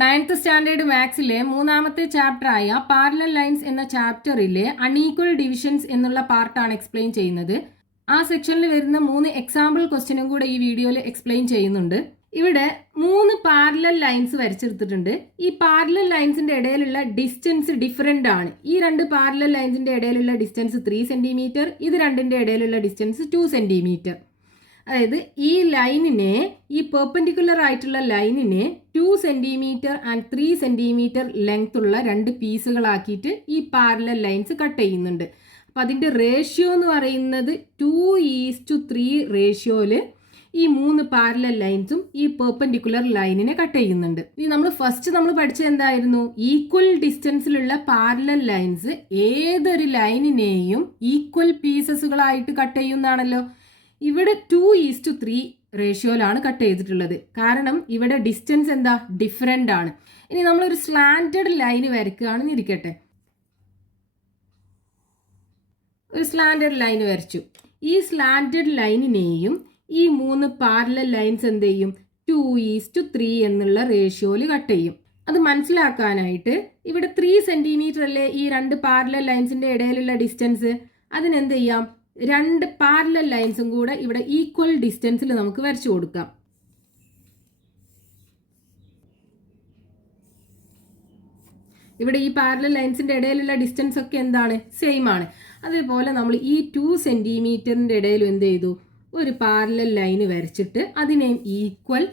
9th standard മാത്സിലെ മൂന്നാമത്തെ ചാപ്റ്ററായ parallel lines എന്ന ചാപ്റ്ററിലെ unequal divisions എന്നുള്ള പാർട്ടാണ് എക്സ്പ്ലെയിൻ ചെയ്യുന്നത്. ആ സെക്ഷനിൽ വരുന്ന 3 എക്സാമ്പിൾ ക്വസ്റ്റ്യനും കൂടെ ഈ വീഡിയോയിൽ എക്സ്പ്ലെയിൻ ചെയ്യുന്നുണ്ട്. ഇവിടെ 3 പാരലൽ ലൈൻസ് വരച്ചെടുത്തിട്ടുണ്ട്. ഈ പാരലൽ ലൈൻസിന്റെ ഇടയിലുള്ള ഡിസ്റ്റൻസ് ഡിഫറെന്റ് ആണ്. ഈ 2 പാരലൽ ലൈൻസിന്റെ ഇടയിലുള്ള ഡിസ്റ്റൻസ് 3 സെന്റിമീറ്റർ, ഇത് രണ്ടിന്റെ ഇടയിലുള്ള ഡിസ്റ്റൻസ് 2 സെന്റിമീറ്റർ. അതായത് ഈ ലൈനിനെ, ഈ പെർപെൻഡിക്കുലർ ആയിട്ടുള്ള ലൈനിനെ 2 സെന്റിമീറ്റർ ആൻഡ് 3 സെന്റിമീറ്റർ ലെങ്ത് ഉള്ള 2 പീസുകളാക്കിയിട്ട് ഈ പാരലൽ ലൈൻസ് കട്ട് ചെയ്യുന്നുണ്ട്. അപ്പം അതിൻ്റെ റേഷ്യോ എന്ന് പറയുന്നത് 2:3 റേഷ്യോയിൽ ഈ 3 പാരലൽ ലൈൻസും ഈ പെർപെൻഡിക്കുലർ ലൈനിനെ കട്ട് ചെയ്യുന്നുണ്ട്. ഇനി നമ്മൾ പഠിച്ചത് എന്തായിരുന്നു? ഈക്വൽ ഡിസ്റ്റൻസിലുള്ള പാരലൽ ലൈൻസ് ഏതൊരു ലൈനിനെയും ഈക്വൽ പീസസുകളായിട്ട് കട്ട് ചെയ്യുന്നതാണല്ലോ. ഇവിടെ 2:3 റേഷ്യോയിലാണ് കട്ട് ചെയ്തിട്ടുള്ളത്. കാരണം ഇവിടെ ഡിസ്റ്റൻസ് എന്താ, ഡിഫറെൻ്റ് ആണ്. ഇനി നമ്മളൊരു സ്ലാൻറ്റഡ് ലൈന് വരയ്ക്കുകയാണെന്ന് ഇരിക്കട്ടെ. ഒരു സ്ലാൻറ്റഡ് ലൈന് വരച്ചു. ഈ സ്ലാൻറ്റഡ് ലൈനിനെയും ഈ 3 പാരലൽ ലൈൻസ് എന്ത് ചെയ്യും? 2:3 എന്നുള്ള റേഷ്യോയിൽ കട്ട് ചെയ്യും. അത് മനസ്സിലാക്കാനായിട്ട് ഇവിടെ 3 സെന്റിമീറ്റർ അല്ലേ ഈ 2 പാരലൽ ലൈൻസിന്റെ ഇടയിലുള്ള ഡിസ്റ്റൻസ്. അതിനെന്ത് ചെയ്യാം? 2 പാരലൽ ലൈൻസും കൂടെ ഇവിടെ ഈക്വൽ ഡിസ്റ്റൻസിൽ നമുക്ക് വരച്ചു കൊടുക്കാം. ഇവിടെ ഈ പാരലൽ ലൈൻസിന്റെ ഇടയിലുള്ള ഡിസ്റ്റൻസ് ഒക്കെ എന്താണ്? സെയിം ആണ്. അതേപോലെ നമ്മൾ ഈ 2 സെന്റിമീറ്ററിന്റെ ഇടയിൽ എന്ത് ചെയ്തു? ഒരു പാരലൽ ലൈന് വരച്ചിട്ട് അതിനെ ഈക്വൽ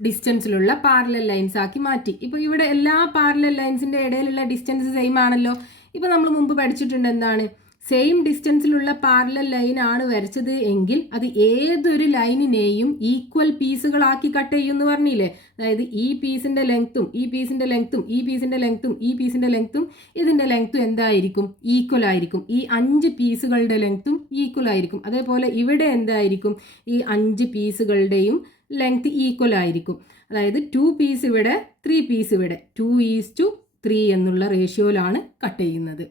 ഡിസ്റ്റൻസിലുള്ള പാരലൽ ലൈൻസ് ആക്കി മാറ്റി. ഇപ്പോൾ ഇവിടെ എല്ലാ പാരലൽ ലൈൻസിന്റെ ഇടയിലുള്ള ഡിസ്റ്റൻസ് സെയിം ആണല്ലോ. ഇപ്പോൾ നമ്മൾ മുമ്പ് പഠിച്ചിട്ടുണ്ട് എന്താണ്? സെയിം ഡിസ്റ്റൻസിലുള്ള പാരലൽ ലൈൻ ആണ് വരച്ചത് എങ്കിൽ അത് ഏതൊരു ലൈനിനെയും ഈക്വൽ പീസുകളാക്കി കട്ട് ചെയ്യുമെന്ന് പറഞ്ഞില്ലേ. അതായത് ഈ പീസിന്റെ ലെങ്ത്തും ഈ പീസിന്റെ ലെങ്ത്തും ഈ പീസിന്റെ ലെങ്ത്തും ഈ പീസിന്റെ ലെങ്ത്തും ഇതിന്റെ ലെങ്ത്തും എന്തായിരിക്കും? ഈക്വൽ ആയിരിക്കും. ഈ 5 പീസുകളുടെ ലെങ്ത്തും ഈക്വൽ ആയിരിക്കും. അതേപോലെ ഇവിടെ എന്തായിരിക്കും? ഈ 5 പീസുകളുടെയും ലെങ്ത് ഈക്വൽ ആയിരിക്കും. അതായത് 2 പീസ് ഇവിടെ, 3 പീസ് ഇവിടെ, 2:3 എന്നുള്ള റേഷ്യോയിലാണ് കട്ട് ചെയ്യുന്നത്.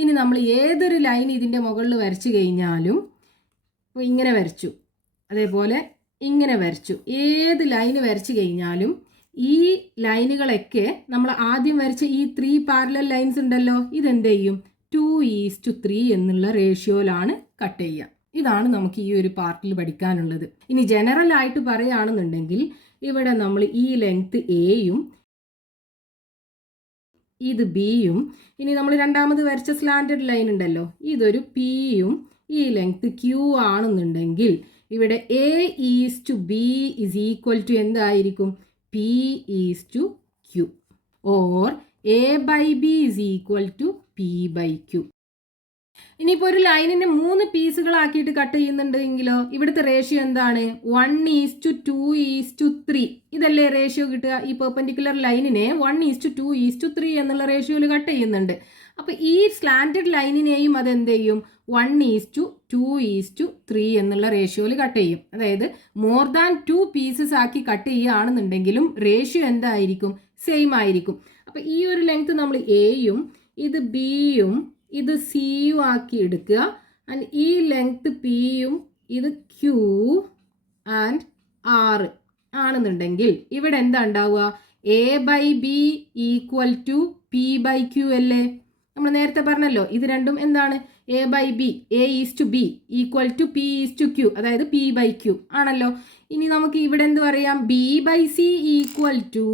ഇനി നമ്മൾ ഏതൊരു ലൈൻ ഇതിൻ്റെ മുകളിൽ വരച്ചു കഴിഞ്ഞാലും, ഇപ്പോൾ ഇങ്ങനെ വരച്ചു, അതേപോലെ ഇങ്ങനെ വരച്ചു, ഏത് ലൈന് വരച്ചു കഴിഞ്ഞാലും ഈ ലൈനുകളൊക്കെ നമ്മൾ ആദ്യം വരച്ച ഈ 3 പാരലൽ ലൈൻസ് ഉണ്ടല്ലോ, ഇതെന്ത് ചെയ്യും? 2:3 എന്നുള്ള റേഷ്യോയിലാണ് കട്ട് ചെയ്യുക. ഇതാണ് നമുക്ക് ഈ ഒരു പാർട്ടിൽ പഠിക്കാനുള്ളത്. ഇനി ജനറൽ ആയിട്ട് പറയുകയാണെന്നുണ്ടെങ്കിൽ ഇവിടെ നമ്മൾ ഈ ലെങ്ത് എയും ഇത് ബിയും, ഇനി നമ്മൾ രണ്ടാമത് വരച്ച സ്ലാൻറ്റഡ് ലൈൻ ഉണ്ടല്ലോ, ഇതൊരു പിയും ഈ ലെങ്ത് ക്യൂ ആണെന്നുണ്ടെങ്കിൽ ഇവിടെ A:B ഇസ് ഈക്വൽ ടു എന്തായിരിക്കും? P:Q or A/B is equal to P/Q. ഇനിയിപ്പോൾ ഒരു ലൈനിനെ 3 പീസുകളാക്കിയിട്ട് കട്ട് ചെയ്യുന്നുണ്ടെങ്കിലോ ഇവിടുത്തെ റേഷ്യോ എന്താണ്? 1:2:3. ഇതല്ലേ റേഷ്യോ കിട്ടുക? ഈ പെർപെൻഡിക്കുലർ ലൈനിനെ 1:2:3 എന്നുള്ള റേഷ്യോയിൽ കട്ട് ചെയ്യുന്നുണ്ട്. അപ്പോൾ ഈ സ്ലാൻറ്റഡ് ലൈനിനെയും അതെന്ത് ചെയ്യും? 1:2:3 എന്നുള്ള റേഷ്യോയിൽ കട്ട് ചെയ്യും. അതായത് മോർ ദാൻ 2 പീസസ് ആക്കി കട്ട് ചെയ്യുകയാണെന്നുണ്ടെങ്കിലും റേഷ്യോ എന്തായിരിക്കും? സെയിം ആയിരിക്കും. അപ്പോൾ ഈ ഒരു ലെങ്ത് നമ്മൾ എയും ഇത് ബിയും ഇത് സിയും ആക്കി എടുക്കുക. ആൻഡ് ഈ ലെങ്ത് പിയും ഇത് ക്യൂ ആൻഡ് ആർ ആണെന്നുണ്ടെങ്കിൽ ഇവിടെ എന്താ ഉണ്ടാവുക? A/B ഈക്വൽ ടു P/Q അല്ലേ? നമ്മൾ നേരത്തെ പറഞ്ഞല്ലോ ഇത് രണ്ടും എന്താണ്? A/B, A:B equal to P:Q, അതായത് P/Q ആണല്ലോ. ഇനി നമുക്ക് ഇവിടെ എന്ത് പറയാം? B/C ഈക്വൽ ടു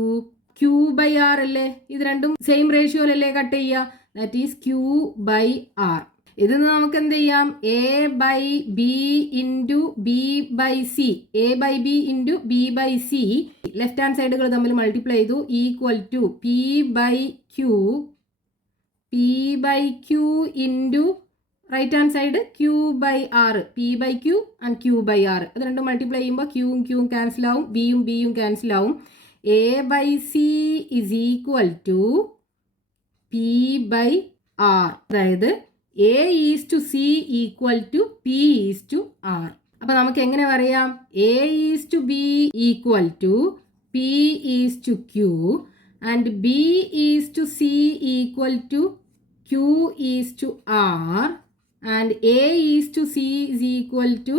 Q/R അല്ലേ? ഇത് രണ്ടും സെയിം റേഷ്യോയിലല്ലേ കട്ട് ചെയ്യുക? That is Q/R. ഇതിന് നമുക്ക് എന്ത് ചെയ്യാം? A/B into B/C, A/B into B/C left hand സൈഡുകൾ തമ്മിൽ മൾട്ടിപ്ലൈ ചെയ്തു equal to P/Q into right hand side Q/R, P/Q and Q/R. അത് രണ്ടും മൾട്ടിപ്ലൈ ചെയ്യുമ്പോൾ ക്യൂവും ക്യൂവും ക്യാൻസൽ ആവും, ബിയും ക്യാൻസൽ ആവും. A/C is equal to P/R. അതായത് A:C ഈക്വൽ ടു P:R. അപ്പൊ നമുക്ക് എങ്ങനെ പറയാം? A:B equal to P:Q and B:C equal to Q:R and A:C is equal to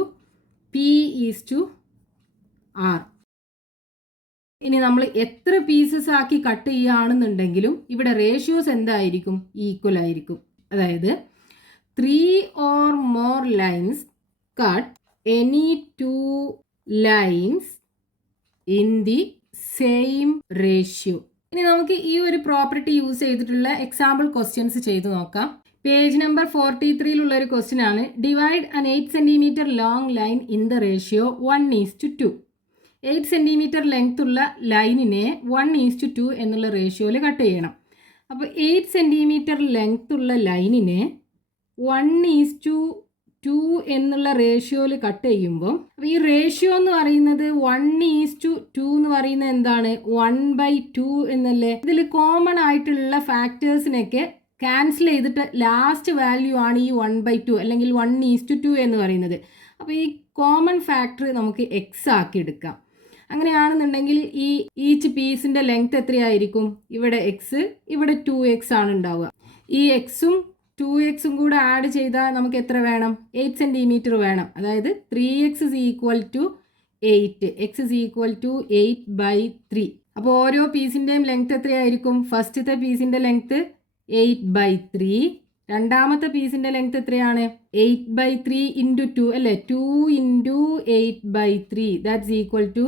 P:R. ഇനി നമ്മൾ എത്ര പീസസ് ആക്കി കട്ട് ചെയ്യുകയാണെന്നുണ്ടെങ്കിലും ഇവിടെ റേഷ്യോസ് എന്തായിരിക്കും? ഈക്വൽ ആയിരിക്കും. അതായത് 3 or more lines cut any 2 lines in the same ratio. ഇനി നമുക്ക് ഈ ഒരു പ്രോപ്പർട്ടി യൂസ് ചെയ്തിട്ടുള്ള എക്സാമ്പിൾ ക്വസ്റ്റ്യൻസ് ചെയ്ത് നോക്കാം. പേജ് നമ്പർ 43 ഒരു ക്വസ്റ്റ്യൻ ആണ്. Divide an 8 cm long line in the ratio 1:2. 8 cm length ഉള്ള ലൈനിനെ 1:2 എന്നുള്ള റേഷ്യോയിൽ കട്ട് ചെയ്യണം. അപ്പോൾ 8 cm ലെങ്ത് ഉള്ള ലൈനിനെ 1:2 എന്നുള്ള റേഷ്യോയിൽ കട്ട് ചെയ്യുമ്പോൾ അപ്പോൾ ഈ റേഷ്യോ എന്ന് പറയുന്നത് 1:2 എന്ന് പറയുന്നത് എന്താണ്? 1/2 എന്നല്ലേ. ഇതിൽ കോമൺ ആയിട്ടുള്ള ഫാക്ടേഴ്സിനൊക്കെ ക്യാൻസൽ ചെയ്തിട്ട് ലാസ്റ്റ് വാല്യൂ ആണ് ഈ 1/2 അല്ലെങ്കിൽ 1:2 എന്ന് പറയുന്നത്. അപ്പോൾ ഈ കോമൺ ഫാക്ടർ നമുക്ക് എക്സ് ആക്കി എടുക്കാം. അങ്ങനെയാണെന്നുണ്ടെങ്കിൽ ഈ ഈച്ച് പീസിൻ്റെ ലെങ്ത് എത്രയായിരിക്കും? ഇവിടെ എക്സ്, ഇവിടെ 2x ആണ് ഉണ്ടാവുക. ഈ എക്സും 2x കൂടെ ആഡ് ചെയ്താൽ നമുക്ക് എത്ര വേണം? 8 cm വേണം. അതായത് 3x is equal to 8. x is equal to 8/3. അപ്പോൾ ഓരോ പീസിൻ്റെയും ലെങ്ത് എത്രയായിരിക്കും? ഫസ്റ്റത്തെ പീസിൻ്റെ ലെങ്ത് 8/3. രണ്ടാമത്തെ പീസിൻ്റെ ലെങ്ത് എത്രയാണ്? 8/3 × 2 അല്ലേ? 2 × 8/3 that's equal to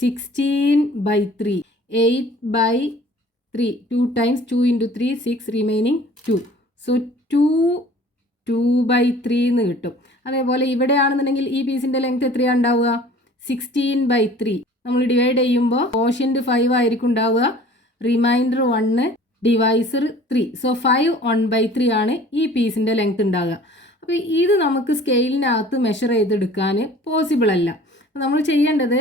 16/3. 8/3 2 times 2 × 3 6 remaining 2. So 2/3 എന്ന് കിട്ടും. അതേപോലെ ഇവിടെയാണെന്നുണ്ടെങ്കിൽ ഈ പീസിൻ്റെ ലെങ്ത് എത്രയാണ് ഉണ്ടാവുക? 16/3. നമ്മൾ ഡിവൈഡ് ചെയ്യുമ്പോൾ കോഷ്യൻ്റ് 5 ആയിരിക്കും ഉണ്ടാവുക. Reminder 1, divisor 3. സോ 5 1/3 ആണ് ഈ പീസിൻ്റെ ലെങ്ത് ഉണ്ടാവുക. അപ്പോൾ ഇത് നമുക്ക് സ്കെയിലിനകത്ത് മെഷർ ചെയ്തെടുക്കാൻ പോസിബിൾ അല്ല. നമ്മൾ ചെയ്യേണ്ടത്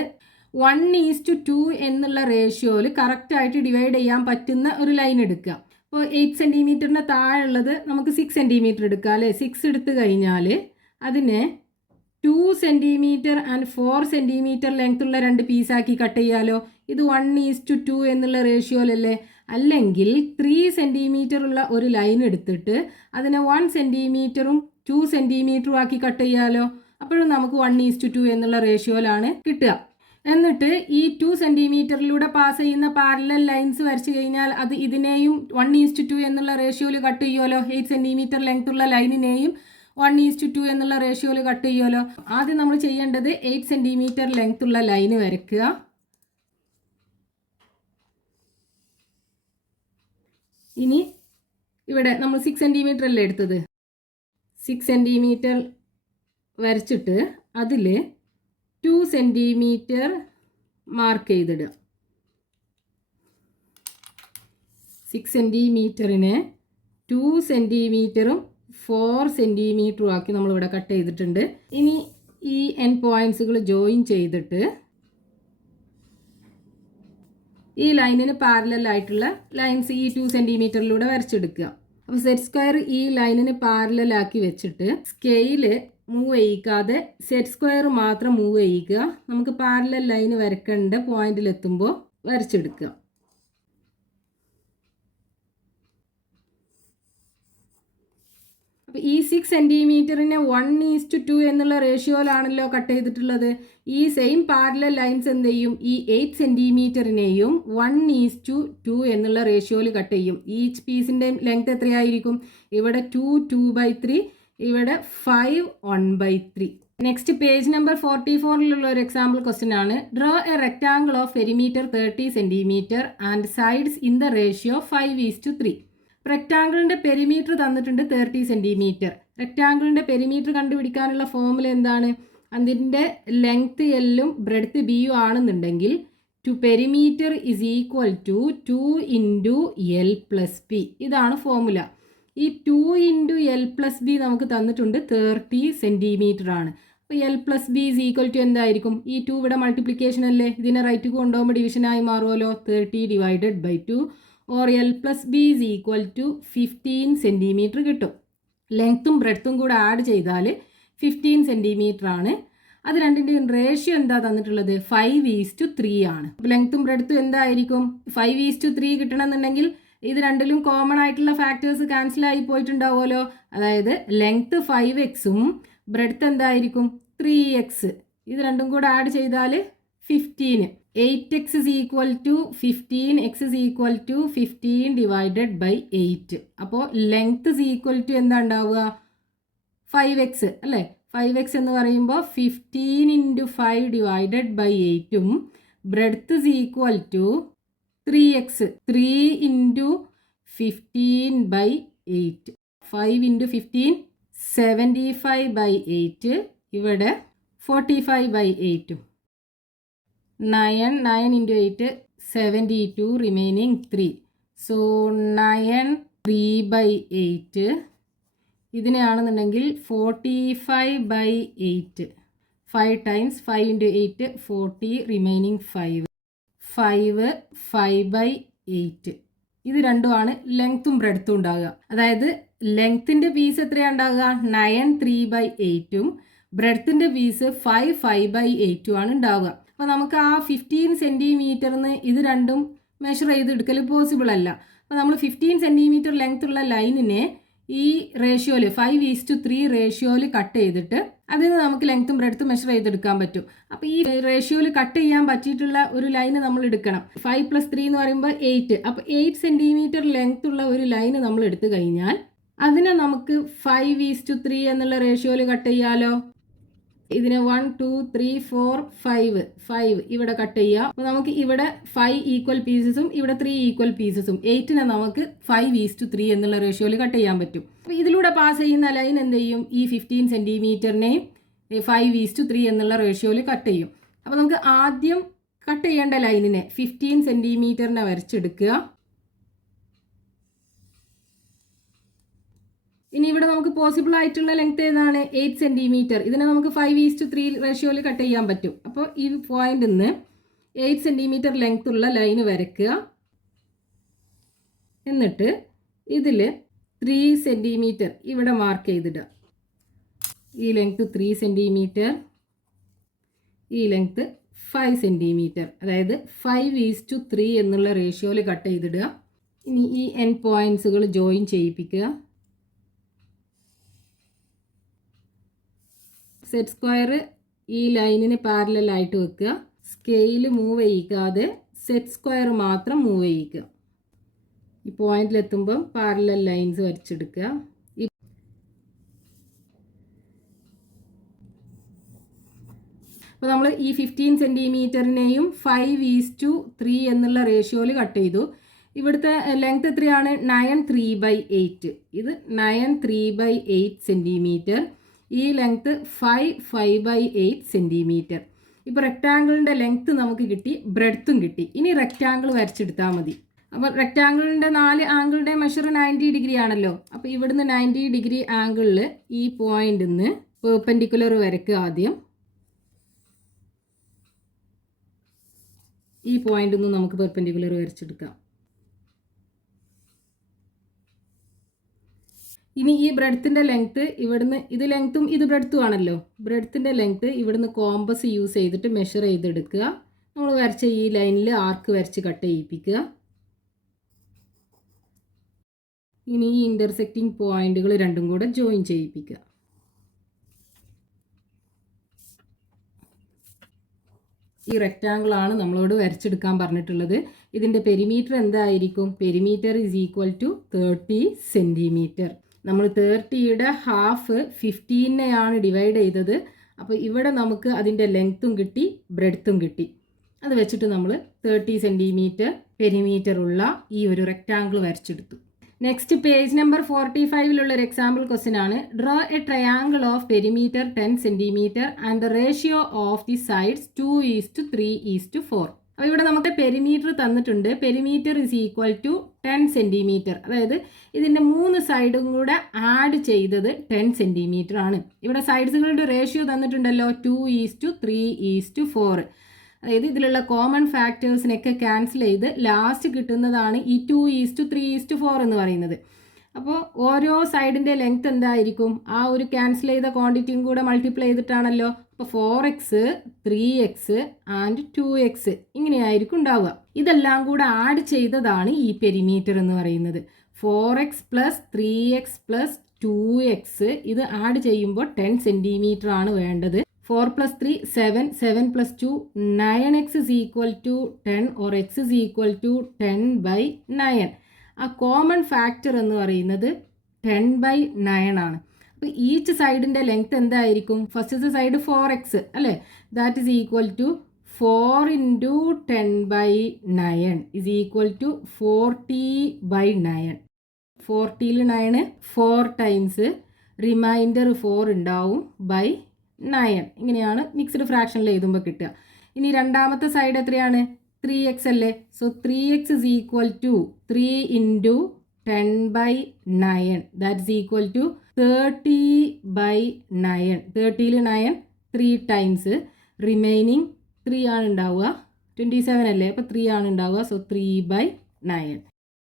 1:2 എന്നുള്ള റേഷ്യോയിൽ കറക്റ്റായിട്ട് ഡിവൈഡ് ചെയ്യാൻ പറ്റുന്ന ഒരു ലൈൻ എടുക്കുക. അപ്പോൾ 8 cm താഴെയുള്ളത് നമുക്ക് 6 cm എടുക്കാം അല്ലേ. 6 എടുത്ത് കഴിഞ്ഞാൽ അതിനെ 2 cm ആൻഡ് 4 cm ലെങ്ത് ഉള്ള 2 പീസാക്കി കട്ട് ചെയ്യാലോ. ഇത് 1:2 എന്നുള്ള റേഷ്യോയിലല്ലേ. അല്ലെങ്കിൽ 3 cm ഉള്ള ഒരു ലൈൻ എടുത്തിട്ട് അതിനെ 1 cm 2 cm ആക്കി കട്ട് ചെയ്യാലോ. അപ്പോഴും നമുക്ക് 1:2 എന്നുള്ള റേഷ്യോയിലാണ് കിട്ടുക. എന്നിട്ട് ഈ 2 cm പാസ് ചെയ്യുന്ന പാരലൽ ലൈൻസ് വരച്ച് കഴിഞ്ഞാൽ അത് ഇതിനെയും 1:2 എന്നുള്ള റേഷ്യോയിൽ കട്ട് ചെയ്യുമല്ലോ. 8 cm ലെങ്ത് ഉള്ള ലൈനിനെയും 1:2 എന്നുള്ള റേഷ്യോയിൽ കട്ട് ചെയ്യുമല്ലോ. ആദ്യം നമ്മൾ ചെയ്യേണ്ടത് 8 cm ലെങ്ത് ഉള്ള ലൈന് വരയ്ക്കുക. ഇനി ഇവിടെ നമ്മൾ 6 cm അല്ലേ എടുത്തത്. 6 cm വരച്ചിട്ട് അതിൽ 2 cm മാർക്ക് ചെയ്തിടുക. 6 cm-നെ 2 cm 4 cm ആക്കി നമ്മളിവിടെ കട്ട് ചെയ്തിട്ടുണ്ട്. ഇനി ഈ എൻ പോയിൻറ്റ്സുകൾ ജോയിൻ ചെയ്തിട്ട് ഈ ലൈനിന് പാരലൽ ആയിട്ടുള്ള ലൈൻസ് ഈ 2 cm വരച്ചെടുക്കുക. അപ്പോൾ സെറ്റ് സ്ക്വയർ ഈ ലൈനിന് പാരലൽ ആക്കി വെച്ചിട്ട് സ്കെയില് മൂവ് ചെയ്യിക്കാതെ സെറ്റ് സ്ക്വയർ മാത്രം മൂവ് ചെയ്യിക്കുക. നമുക്ക് പാരലൽ ലൈന് വരക്കേണ്ട പോയിന്റിലെത്തുമ്പോൾ വരച്ചെടുക്കുക. അപ്പോൾ ഈ 6 cm-നെ 1:2 എന്നുള്ള റേഷ്യോയിലാണല്ലോ കട്ട് ചെയ്തിട്ടുള്ളത്. ഈ സെയിം പാരലൽ ലൈൻസ് എന്ത് ചെയ്യും? ഈ 8 cm-നെയും 1:2 എന്നുള്ള റേഷ്യോയിൽ കട്ട് ചെയ്യും. ഈച്ച് പീസിൻ്റെ ലെങ്ത് എത്രയായിരിക്കും? ഇവിടെ 2 2/3, ഇവിടെ 5 1/3. നെക്സ്റ്റ് പേജ് നമ്പർ 44 ഒരു എക്സാമ്പിൾ ക്വസ്റ്റ്യൻ ആണ്. Draw a rectangle of perimeter 30 cm and sides in the ratio 5:3. റെക്ടാങ്കിളിൻ്റെ പെരിമീറ്റർ തന്നിട്ടുണ്ട് 30 cm. റെക്ടാങ്കിളിൻ്റെ പെരിമീറ്റർ കണ്ടുപിടിക്കാനുള്ള ഫോമുല എന്താണ്? അതിൻ്റെ ലെങ്ത് എല്ലും ബ്രെഡ്ത്ത് ബിയും ആണെന്നുണ്ടെങ്കിൽ to perimeter is equal to 2 × L + B. ഇതാണ് ഫോമുല. ഈ 2 × L + B നമുക്ക് തന്നിട്ടുണ്ട് 30 cm ആണ്. അപ്പോൾ L + B is equal to എന്തായിരിക്കും? ഈ 2 ഇവിടെ മൾട്ടിപ്ലിക്കേഷൻ അല്ലേ. ഇതിനെ റൈറ്റ് കൊണ്ടുപോകുമ്പോൾ ഡിവിഷനായി മാറുമല്ലോ. 30 / 2 or L + B is equal to 15 cm കിട്ടും. ലെങ്ത്തും ബ്രെഡ്ത്തും കൂടെ ആഡ് ചെയ്താൽ 15 cm ആണ്. അത് രണ്ടിൻ്റെയും റേഷ്യോ എന്താ തന്നിട്ടുള്ളത്? 5:3 ആണ്. അപ്പോൾ ലെങ്ത്തും ബ്രെഡ്ത്തും എന്തായിരിക്കും? 5:3 കിട്ടണമെന്നുണ്ടെങ്കിൽ ഇത് രണ്ടിലും കോമൺ ആയിട്ടുള്ള ഫാക്ടേഴ്സ് ക്യാൻസൽ ആയി പോയിട്ടുണ്ടാവുമല്ലോ. അതായത് ലെങ്ത്ത് 5x ബ്രെഡ്ത്ത് എന്തായിരിക്കും? 3x. ഇത് രണ്ടും കൂടെ ആഡ് ചെയ്താൽ 15. 8x is equal to 15, x is equal to 15 divided by 8. അപ്പോൾ ലെങ്ത് is equal to എന്താ ഉണ്ടാവുക 5x അല്ലേ. 5x എന്ന് പറയുമ്പോൾ 15 into 5 divided by 8ഉം breadth is equal to 3x 3 into 15 by 8. 5 into 15 75 by 8, ഇവിടെ 45 by 8. 9 into 8 72, remaining 3. So 9 3 by 8. ഇതിനെയാണെന്നുണ്ടെങ്കിൽ 45 by 8. 5 times 5 into 8 40, remaining 5. 5 by 8. ഇത് രണ്ടുമാണ് ലെങ്ത്തും ബ്രെഡ്ത്തും ഉണ്ടാകുക. അതായത് ലെങ്ത്തിൻ്റെ പീസ് എത്രയാണ് ഉണ്ടാകുക 9 3 by 8ഉം ബ്രെഡ്ത്തിൻ്റെ പീസ് 5 by 8ഉം ആണ് ഉണ്ടാവുക. അപ്പോൾ നമുക്ക് ആ 15 സെൻറ്റിമീറ്ററിന് ഇത് രണ്ടും മെഷർ ചെയ്തെടുക്കൽ പോസിബിൾ അല്ല. അപ്പോൾ നമ്മൾ 15 സെൻറ്റിമീറ്റർ ലെങ്ത് ഉള്ള ലൈനിനെ ഈ റേഷ്യോയിൽ 5:3 റേഷ്യോയിൽ കട്ട് ചെയ്തിട്ട് അതിന് നമുക്ക് ലെങ്ത്തും ബ്രെഡ്ത്തും മെഷർ ചെയ്തെടുക്കാൻ പറ്റും. അപ്പോൾ ഈ റേഷ്യോയിൽ കട്ട് ചെയ്യാൻ പറ്റിയിട്ടുള്ള ഒരു ലൈന് നമ്മൾ എടുക്കണം. 5 + 3 എന്ന് പറയുമ്പോൾ 8. അപ്പോൾ 8 സെൻറ്റിമീറ്റർ ലെങ്ത് ഉള്ള ഒരു ലൈന് നമ്മൾ എടുത്തു കഴിഞ്ഞാൽ അതിനെ നമുക്ക് 5:3 എന്നുള്ള റേഷ്യോയിൽ കട്ട് ചെയ്യാലോ. ഇതിനെ 1 2 3 4 5 ഇവിടെ കട്ട് ചെയ്യുക. അപ്പോൾ നമുക്ക് ഇവിടെ 5 ഈക്വൽ പീസസും ഇവിടെ 3 ഈക്വൽ പീസസും 8നെ നമുക്ക് 5:3 എന്നുള്ള റേഷ്യോയിൽ കട്ട് ചെയ്യാൻ പറ്റും. അപ്പോൾ ഇതിലൂടെ പാസ് ചെയ്യുന്ന ലൈൻ എന്ത് ചെയ്യും ഈ 15 സെൻറ്റിമീറ്ററിനെയും 5:3 എന്നുള്ള റേഷ്യോയിൽ കട്ട് ചെയ്യും. അപ്പോൾ നമുക്ക് ആദ്യം കട്ട് ചെയ്യേണ്ട ലൈനിനെ 15 സെൻറ്റിമീറ്ററിനെ വരച്ചെടുക്കുക. ഇനി ഇവിടെ നമുക്ക് പോസിബിൾ ആയിട്ടുള്ള ലെങ്ത് ഏതാണ് 8 സെൻറ്റിമീറ്റർ. ഇതിനെ നമുക്ക് 5:3 റേഷ്യോയിൽ കട്ട് ചെയ്യാൻ പറ്റും. അപ്പോൾ ഈ പോയിന്റിൽ നിന്ന് 8 സെൻറ്റിമീറ്റർ ലെങ്ത് ഉള്ള ലൈന് വരയ്ക്കുക. എന്നിട്ട് ഇതിൽ 3 സെൻറ്റിമീറ്റർ ഇവിടെ മാർക്ക് ചെയ്തിടുക. ഈ ലെങ്ത് 3 സെൻറ്റിമീറ്റർ, ഈ ലെങ്ത് 5 സെൻറ്റിമീറ്റർ, അതായത് 5:3 എന്നുള്ള റേഷ്യോയിൽ കട്ട് ചെയ്തിടുക. ഇനി ഈ എൻഡ് പോയിന്റ്സുകൾ ജോയിൻ ചെയ്യിപ്പിക്കുക. സെറ്റ് സ്ക്വയർ ഈ ലൈനിന് പാരലലായിട്ട് വെക്കുക. സ്കെയിൽ മൂവ് ചെയ്യിക്കാതെ സെറ്റ് സ്ക്വയർ മാത്രം മൂവ് ചെയ്യിക്കുക. ഈ പോയിന്റിലെത്തുമ്പം പാരലൽ ലൈൻസ് വരച്ചെടുക്കുക. അപ്പോൾ നമ്മൾ ഈ 15 സെൻറ്റിമീറ്ററിനെയും 5:3 എന്നുള്ള റേഷ്യോയിൽ കട്ട് ചെയ്തു. ഇവിടുത്തെ ലെങ്ത് എത്രയാണ് 9 3 by 8. ഇത് 9 3 by 8 സെൻറ്റിമീറ്റർ. ഈ ലെങ്ത് 5 by 8 സെൻറ്റിമീറ്റർ. ഇപ്പോൾ റെക്റ്റാങ്കിളിൻ്റെ ലെങ്ത് നമുക്ക് കിട്ടി, ബ്രെഡ്ത്തും കിട്ടി. ഇനി റെക്റ്റാങ്കിൾ വരച്ചെടുത്താൽ മതി. അപ്പോൾ റെക്റ്റാങ്കിളിൻ്റെ 4 ആംഗിളുടെ മെഷർ 90 ഡിഗ്രി ആണല്ലോ. അപ്പോൾ ഇവിടുന്ന് 90 ഡിഗ്രി ആംഗിളിൽ ഈ പോയിന്റിൽ നിന്ന് പെർപെൻഡിക്കുലർ വരയ്ക്കുക. ആദ്യം ഈ പോയിന്റിൽ നിന്ന് നമുക്ക് പെർപെൻഡിക്കുലർ വരച്ചെടുക്കാം. ഇനി ഈ ബ്രെഡ്ത്തിൻ്റെ ലെങ്ത്ത് ഇവിടുന്ന്, ഇത് ലെങ്ത്തും ഇത് ബ്രെഡ്ത്തും ആണല്ലോ. ബ്രെഡ്ത്തിൻ്റെ ലെങ്ത്ത് ഇവിടുന്ന് കോമ്പസ് യൂസ് ചെയ്തിട്ട് മെഷർ ചെയ്തെടുക്കുക. നമ്മൾ വരച്ച ഈ ലൈനിൽ ആർക്ക് വരച്ച് കട്ട് ചെയ്യിപ്പിക്കുക. ഇനി ഈ ഇൻ്റർസെക്റ്റിംഗ് പോയിന്റുകൾ രണ്ടും കൂടെ ജോയിൻ ചെയ്യിപ്പിക്കുക. ഈ റെക്റ്റാങ്കിൾ ആണ് നമ്മളോട് വരച്ചെടുക്കാൻ പറഞ്ഞിട്ടുള്ളത്. ഇതിൻ്റെ പെരിമീറ്റർ എന്തായിരിക്കും? Perimeter is equal to 30 centimetre. നമ്മൾ 30യുടെ ഹാഫ് 15നെയാണ് ഡിവൈഡ് ചെയ്തത്. അപ്പോൾ ഇവിടെ നമുക്ക് അതിൻ്റെ ലെങ്ത്തും കിട്ടി, ബ്രെഡ്ത്തും കിട്ടി. അത് വെച്ചിട്ട് നമ്മൾ 30 സെൻറ്റിമീറ്റർ പെരിമീറ്റർ ഉള്ള ഈ ഒരു റെക്റ്റാങ്കിൾ വരച്ചെടുത്തു. നെക്സ്റ്റ് പേജ് നമ്പർ 45 ഒരു എക്സാമ്പിൾ ക്വസ്റ്റ്യൻ ആണ്. Draw a triangle of perimeter 10 centimetre and the ratio of the sides 2:3:4. അപ്പോൾ ഇവിടെ നമുക്ക് പെരിമീറ്റർ തന്നിട്ടുണ്ട്. Perimeter is equal to 10 centimetre. അതായത് ഇതിൻ്റെ 3 സൈഡും കൂടെ ആഡ് ചെയ്തത് 10 സെൻറ്റിമീറ്റർ ആണ്. ഇവിടെ സൈഡ്സുകളുടെ റേഷ്യോ തന്നിട്ടുണ്ടല്ലോ 2:3:4. അതായത് ഇതിലുള്ള കോമൺ ഫാക്ടേഴ്സിനൊക്കെ ക്യാൻസൽ ചെയ്ത് ലാസ്റ്റ് കിട്ടുന്നതാണ് ഈ 2:3:4 എന്ന് പറയുന്നത്. അപ്പോൾ ഓരോ സൈഡിൻ്റെ ലെങ്ത് എന്തായിരിക്കും? ആ ഒരു ക്യാൻസൽ ചെയ്ത ക്വാണ്ടിറ്റിയും കൂടെ മൾട്ടിപ്ലൈ ചെയ്തിട്ടാണല്ലോ. അപ്പോൾ 4x 3x ആൻഡ് 2x ഇങ്ങനെയായിരിക്കും ഉണ്ടാവുക. ഇതെല്ലാം കൂടെ ആഡ് ചെയ്തതാണ് ഈ പെരിമീറ്റർ എന്ന് പറയുന്നത്. 4x + 3x + 2x ഇത് ആഡ് ചെയ്യുമ്പോൾ 10 സെൻറ്റിമീറ്റർ ആണ് വേണ്ടത്. 4 plus 3 7, 7 plus 2 9x is equal to 10 or x is equal to 10 by 9. ആ കോമൺ ഫാക്ടർ എന്ന് പറയുന്നത് 10 by 9 ആണ്. അപ്പോൾ ഈച്ച് സൈഡിൻ്റെ ലെങ്ത് എന്തായിരിക്കും? ഫസ്റ്റത്തെ സൈഡ് 4x അല്ലേ? That is equal to 4 into 10 by 9 is equal to 40 by 9. 40ൽ 9 4 times reminder 4 ഉണ്ടാവും by 9. ഇങ്ങനെയാണ് മിക്സ്ഡ് ഫ്രാക്ഷനിൽ എഴുതുമ്പോൾ കിട്ടുക. ഇനി രണ്ടാമത്തെ സൈഡ് എത്രയാണ്? 3x അല്ലേ? So 3x is equal to 3 into 10 by 9. That is equal to 30 by 9. 30ൽ 9 3 ടൈംസ് റിമൈനിങ് 3 ആണ് ഉണ്ടാവുക. 27 അല്ലേ? അപ്പോൾ 3 ആണ് ഉണ്ടാവുക. So 3 by 9.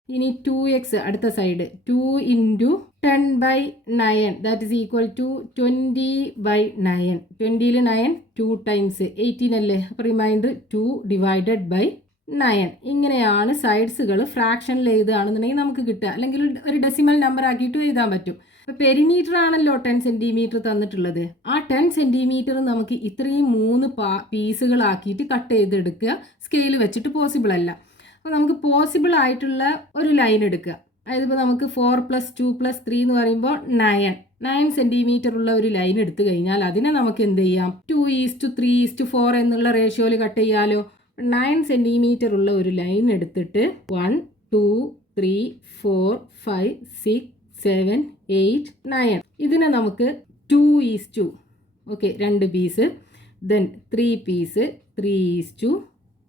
ഇനി 2x അടുത്ത side 2 into 10 by 9 that is equal to 20 by 9. 20ൽ 9 2 ടൈംസ് 18 അല്ലേ? അപ്പോൾ റിമൈൻഡർ 2 ഡിവൈഡഡ് ബൈ 9. ഇങ്ങനെയാണ് സൈഡ്സുകൾ ഫ്രാക്ഷനിൽ എഴുതുകയാണെന്നുണ്ടെങ്കിൽ നമുക്ക് കിട്ടുക. അല്ലെങ്കിൽ ഒരു ഡെസിമൽ നമ്പർ ആക്കിയിട്ട് എഴുതാൻ പറ്റും. അപ്പോൾ പെരിമീറ്റർ ആണല്ലോ 10 സെൻറ്റിമീറ്റർ തന്നിട്ടുള്ളത്. ആ 10 സെൻറ്റിമീറ്റർ നമുക്ക് ഇത്രയും 3 പീസുകളാക്കിയിട്ട് കട്ട് ചെയ്തെടുക്കുക. സ്കെയിൽ വെച്ചിട്ട് പോസിബിൾ അല്ല. അപ്പോൾ നമുക്ക് പോസിബിൾ ആയിട്ടുള്ള ഒരു ലൈൻ എടുക്കുക. അതായത് ഇപ്പോൾ നമുക്ക് 4 + 2 + 3 എന്ന് പറയുമ്പോൾ 9 സെൻറ്റിമീറ്റർ ഉള്ള ഒരു ലൈൻ എടുത്തു കഴിഞ്ഞാൽ അതിനെ നമുക്ക് എന്ത് ചെയ്യാം? 2:3:4 എന്നുള്ള റേഷ്യോയിൽ കട്ട് ചെയ്യാലോ. 9 സെൻറ്റിമീറ്റർ ഉള്ള ഒരു ലൈൻ എടുത്തിട്ട് 1 2 3 4 5 6 7 8 9 ഇതിനെ നമുക്ക് 2:2 okay 2 piece, then 3 piece, 3:2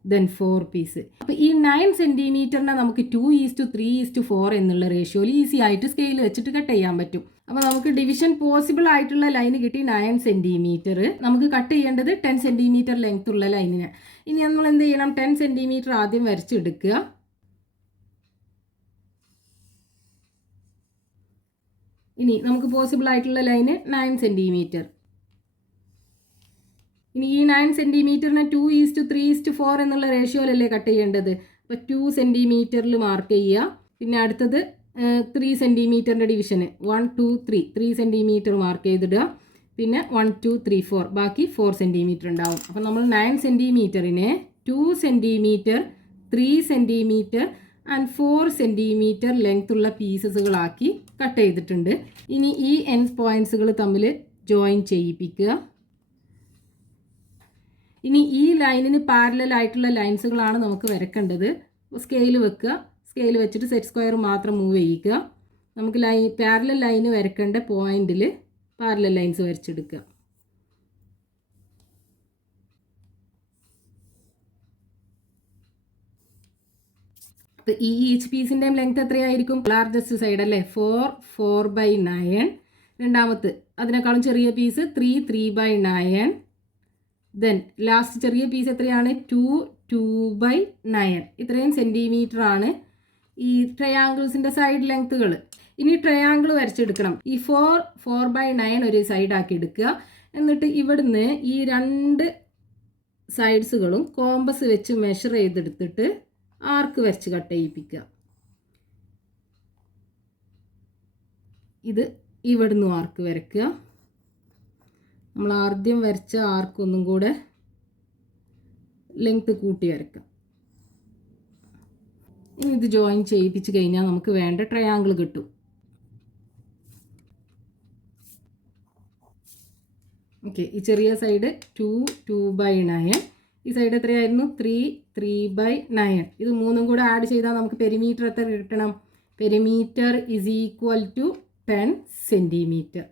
then 4 piece. അപ്പോൾ ഈ 9 സെൻറ്റിമീറ്ററിനെ നമുക്ക് 2:3:4 എന്നുള്ള റേഷ്യോയിൽ ഈസി ആയിട്ട് സ്കെയിൽ വെച്ചിട്ട് കട്ട് ചെയ്യാൻ പറ്റും. അപ്പോൾ നമുക്ക് ഡിവിഷൻ പോസിബിൾ ആയിട്ടുള്ള ലൈൻ കിട്ടി 9 സെൻറ്റിമീറ്റർ. നമുക്ക് കട്ട് ചെയ്യേണ്ടത് 10 സെൻറ്റിമീറ്റർ ലെങ്ത് ഉള്ള ലൈനിന്. ഇനി നമ്മൾ എന്ത് ചെയ്യണം? 10 സെൻറ്റിമീറ്റർ ആദ്യം വരച്ചെടുക്കുക. ഇനി നമുക്ക് പോസിബിൾ ആയിട്ടുള്ള ലൈന് 9 സെൻറ്റിമീറ്റർ. ഇനി ഈ 9 സെൻറ്റിമീറ്ററിനെ 2:3:4 എന്നുള്ള റേഷ്യോയിലല്ലേ കട്ട് ചെയ്യേണ്ടത്. അപ്പോൾ 2 സെൻറ്റിമീറ്ററിൽ മാർക്ക് ചെയ്യുക. പിന്നെ അടുത്തത് 3 സെൻറ്റിമീറ്ററിൻ്റെ ഡിവിഷന് 1 2 3 സെൻറ്റിമീറ്റർ മാർക്ക് ചെയ്തിടുക. പിന്നെ 1 2 3 4 ബാക്കി 4 സെൻറ്റിമീറ്റർ ഉണ്ടാവും. അപ്പോൾ നമ്മൾ 9 സെൻറ്റിമീറ്ററിനെ 2 centimetre 3 centimetre and 4 centimetre length ഉള്ള പീസസുകളാക്കി കട്ട് ചെയ്തിട്ടുണ്ട്. ഇനി ഈ എൻഡ് പോയിൻറ്റ്സുകൾ തമ്മിൽ ജോയിൻ ചെയ്യിപ്പിക്കുക. ഇനി ഈ ലൈനിന് പാരലൽ ആയിട്ടുള്ള ലൈൻസുകളാണ് നമുക്ക് വരക്കേണ്ടത്. സ്കെയിൽ വെക്കുക. സ്കെയിൽ വെച്ചിട്ട് സെറ്റ് സ്ക്വയർ മാത്രം മൂവ് ചെയ്യിക്കുക. നമുക്ക് പാരലൽ ലൈന് വരക്കേണ്ട പോയിന്റിൽ പാരലൽ ലൈൻസ് വരച്ചെടുക്കുക. അപ്പോൾ ഈ ഈച്ച് പീസിൻ്റെയും ലെങ്ത് എത്രയായിരിക്കും? ലാർജസ്റ്റ് സൈഡ് അല്ലേ? 4 by 9. രണ്ടാമത്തെ അതിനേക്കാളും ചെറിയ പീസ് 3 by 9. ദെൻ ലാസ്റ്റ് ചെറിയ പീസ് എത്രയാണ്? 2 by 9. ഇത്രയും സെൻറ്റിമീറ്റർ ആണ് ഈ ട്രയാങ്കിൾസിൻ്റെ സൈഡ് ലെങ്ത്തുകൾ. ഇനി ട്രയാങ്കിൾ വരച്ചെടുക്കണം. ഈ 4 by 9 ഒരു സൈഡാക്കി എടുക്കുക. എന്നിട്ട് ഇവിടുന്ന് ഈ 2 സൈഡ്സുകളും കോമ്പസ് വെച്ച് മെഷർ ചെയ്തെടുത്തിട്ട് ആർക്ക് വരച്ച് കട്ട് ചെയ്യിപ്പിക്കുക. ഇത് ഇവിടുന്ന് ആർക്ക് വരയ്ക്കുക. നമ്മൾ ആദ്യം വരച്ച ആർക്ക് ഒന്നും കൂടെ ലെങ്ത് കൂട്ടി വരയ്ക്കാം. ഇനി ഇത് ജോയിൻ ചെയ്യിപ്പിച്ച് കഴിഞ്ഞാൽ നമുക്ക് വേണ്ട ട്രയാങ്കിൾ കിട്ടും. ഓക്കെ, ഈ ചെറിയ സൈഡ് 2 by 9. ഈ സൈഡ് എത്രയായിരുന്നു? 3 by 9. ഇത് മൂന്നും കൂടെ ആഡ് ചെയ്താൽ നമുക്ക് പെരിമീറ്റർ എത്ര കിട്ടണം? Perimeter is equal to 10 centimetre.